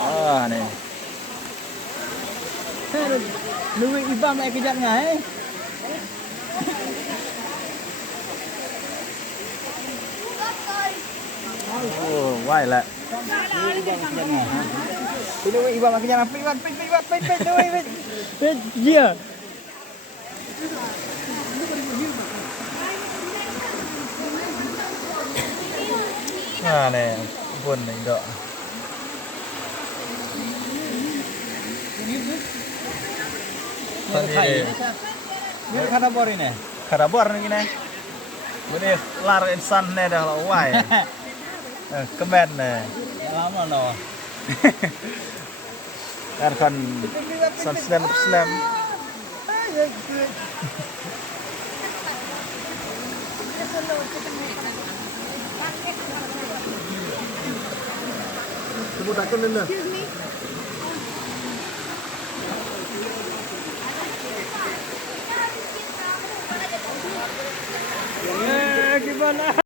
Ah, nih. Luwih ibam lại kejap ngai. Oh, quay lại. Luwih ibam lại kejap ngai. Pit, luwih pit. Pit, dia. Ah, nih. Pun nih, Dok. Tadi Ini kadabor ini. karabor nih nih. Ini lar insan nih dah wai. Kemen nih. Lama no. Kan kan san slam slam. Sebut aku nenda. Gimana?